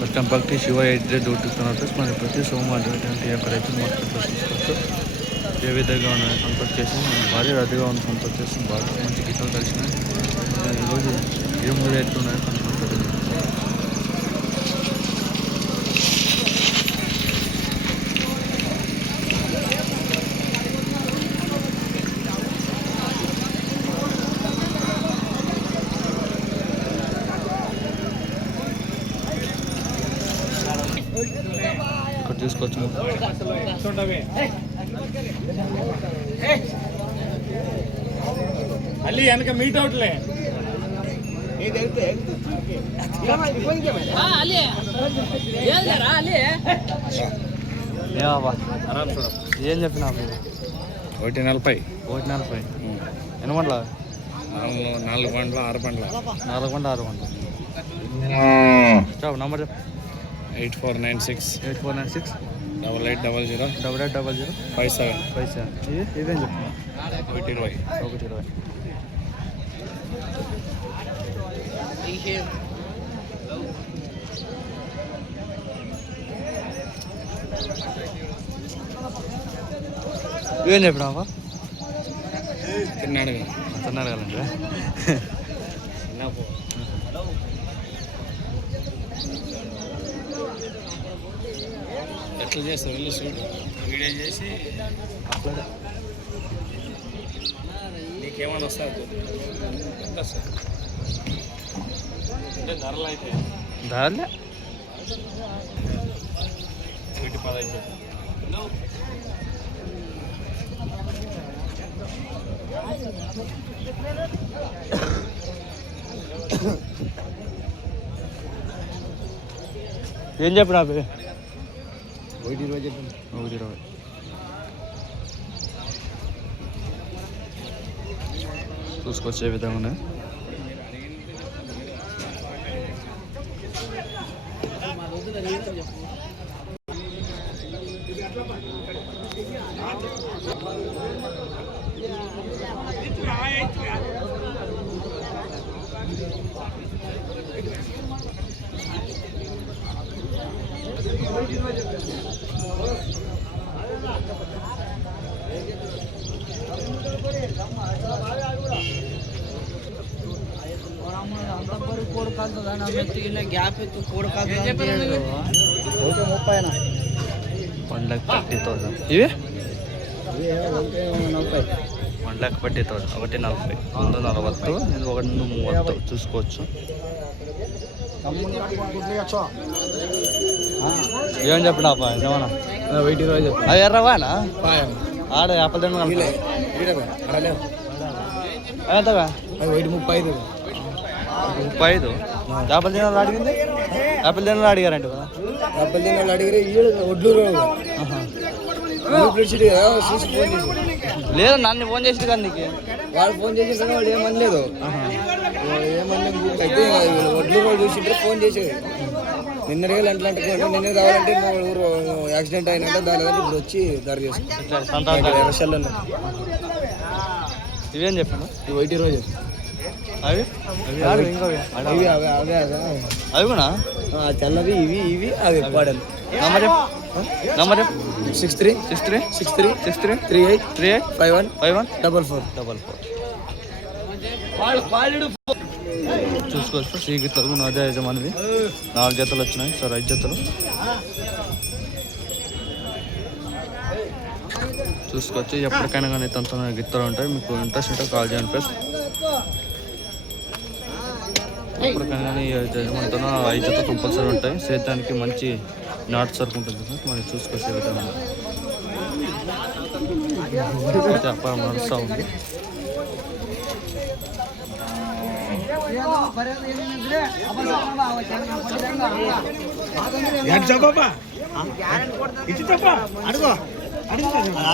Welcome back to Shiva 8 డ్యూటీస్తున్నారు. మరి ప్రతి సోమవారం ఈ యొక్క రైతులు మార్కెట్లో తీసుకోవచ్చు. ఏ విధంగా ఉన్నాయి సంపర్క్ చేసి భారీ రద్దీగా ఉన్న సంపర్క్ చేసి బాగా మంచి గిట్టలు కలిసినాయి. ఈరోజు ఏ మూడు రైతులు ఉన్నాయో కనుక్కుంటుంది. ఇక్కడ తీసుకోవచ్చు. ಅಲ್ಲಿ ಏನಕ್ಕೆ ಮೀಟ್ ಔಟ್ಲೆ ఏం చెప్పినా 140 ఎన్ని పండ్ల 4 పండ్ల 6 పండ్ల 4 పండ్ల 6 పండ్ల చెప్పు నంబర్ చెప్పు. 8496 8800 57 ఇదేం చెప్పిన 120 ఇవేం చెప్పినావా? తిన్నాడు కదండి. ఎట్లా చేస్తావు వెళ్ళి చూడు వీడియో చేసి అప్లోడ్ నీకేమైనా వస్తుంది ఎంత వస్తుంది అంటే ధరలు అయితే ధరలే 15 ఏం చెప్పినా 120 చూసుకొచ్చే విధంగా ఉన్నాయి. గ్యాప్ 1,30,000 ఇవి 1,40,000 1,40 140 నేను 130 చూసుకోవచ్చు. ఏమని చెప్పినా ఏమన్నా 120 చెప్పు. అది ఎర్రవానా ఆడ యాపల్ దండ ఎంతగా 35 35 యాపల్ దినాలు అడిగింది. యాపల్ దినాలు అడిగారంట కదా. యాపల్ దినాలు అడిగితే ఒడ్లు లేదు నన్ను ఫోన్ చేసి కదా నీకు వాళ్ళు ఫోన్ చేసి వాళ్ళు ఏమనలేదు. అయితే ఒడ్లు కూడా చూసింటే ఫోన్ చేసేది నిన్న అడిగాలి ఎట్లా అంటే నిన్న కావాలంటే ఊరు యాక్సిడెంట్ అయినట్టే దాని ఇప్పుడు వచ్చి ధర చేసుకుంటాం. ఇవేం చెప్పాను 120 అవి అవి అవే అవే అవి కూడా తెల్లవి ఇవి అవి పాడలు. నంబర్ 63 38 51 44 చూసుకోవచ్చు. సీగిట్లకు అదే యజమానిది 4 జతలు వచ్చినాయి సార్. 5 జతలు చూసుకోవచ్చు. ఎప్పటికైనా కానీ తనతో గిత్తలు ఉంటాయి. మీకు ఇంట్రెస్ట్ ఉంటే కాల్ చేయండి ప్లస్. ఎప్పటికైనా కానీ యజమానితో 5 జతలు కంపల్సరీ ఉంటాయి. సేద్యానికి మంచి నాటు సరుకు ఉంటుంది సార్. మనం చూసుకొచ్చే విధంగా వ్యాపారం నడుస్తూ ఉంది. అడుగు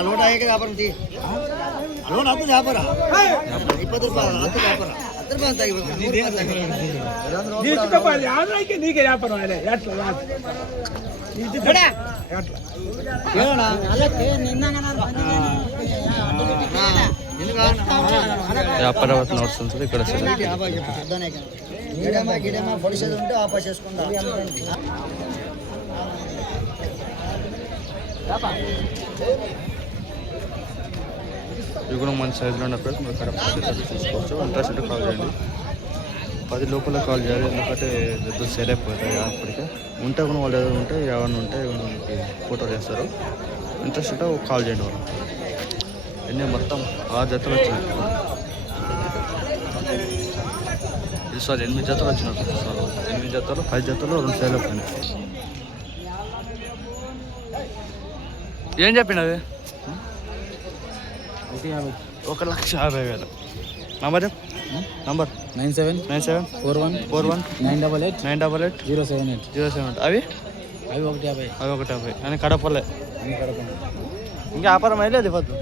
లోన్ అయ్యాక వ్యాపారం లోన్ అవుతుంది వ్యాపారం 20 రూపాయలు అవుతుంది వ్యాపారం 10 రూపాయలు నీకే వ్యాపారం వ్యాపారం నడుస్తుంది ఇక్కడ. గిడేమా పొడిసేది ఉంటే ఆపా చేసుకుందా ఇవి కూడా మంచి సైజులో ఉన్న ప్లేస్ మీరు కడప చూసుకోవచ్చు. ఇంట్రెస్ట్ కాల్ చేయండి. 10 లోపల కాల్ చేయాలి, ఎందుకంటే పెద్ద సేల్ అయిపోతాయి అప్పటికే. ఉంటే కూడా వాళ్ళు ఏదైనా ఉంటే ఎవరైనా ఉంటే మనకి ఫోటో చేస్తారు. ఇంట్రెస్ట్ ఉంటే కాల్ చేయండి వాళ్ళు. ఎన్ని మొత్తం 6 జతలు వచ్చినాయి. ఈసారి 8 జతలు వచ్చినాయి. 8 జతలు 10 జతలు 2 సేల్ అయిపోయినాయి. ఏం చెప్పినవి? 1,50,000. Number number 974141 988 078. అవి 150 అని కడపలే. ఇంకా వ్యాపారం అయ్యలేదు ఇవ్వద్దు.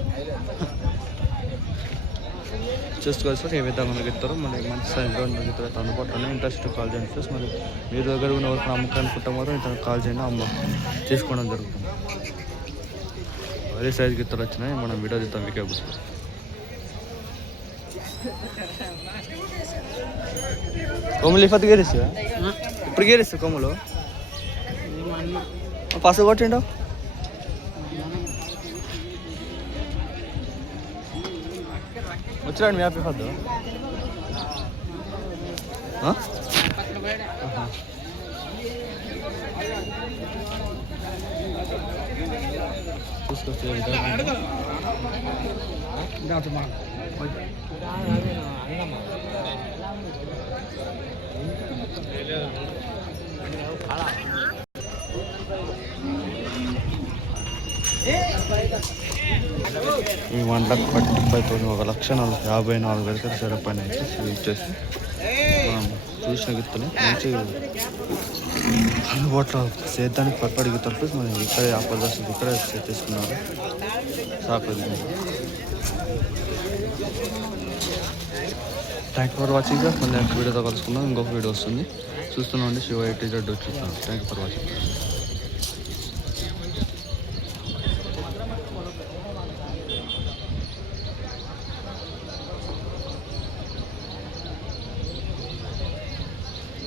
చూసుకోవచ్చు ఏ విధంగా మనకి ఇస్తారు. మనకి మంచి సైజులో ఇస్తారు. అందుబాటులోనే ఇంట్రెస్ట్ కాల్ చేయండి ప్లస్ మరి మీరు దగ్గర ఉన్న వరకు అమ్మకం అనుకుంటాం మాత్రం ఇంత కాల్ చేయండి, అమ్మ తీసుకోవడం జరుగుతుంది. అదే సైజు గిత్తలు వచ్చినాయి, మనం వీడియో తీస్తాం వీకే బుక్. కొమ్ములు ఇప్పటి గేరిస్తా ఇప్పుడు గేరిస్తా కొమ్ములు పసు కొట్టిండు. వచ్చిరాండి మీ హ్యాపీ పద్దు చూసుకొచ్చి ఈ 1,45,000 1,54,000 సరిపోయిన ఇచ్చేసి మనం చూసిన గిత్తలు మంచి అందుబాటులో సేద్యానికి పట్టుబడి గిత్తలు ప్లస్ మనం ఇక్కడే ఆపదర్శనం ఇక్కడే తీసుకున్నారు. సాకు. Thank you for watching. మళ్ళీ వీడియోతో కలుసుకుందాం. ఇంకొక వీడియో వస్తుంది. చూస్తున్నాం అండి. శివ 8Z చూస్తున్నాం. Thank you for watching.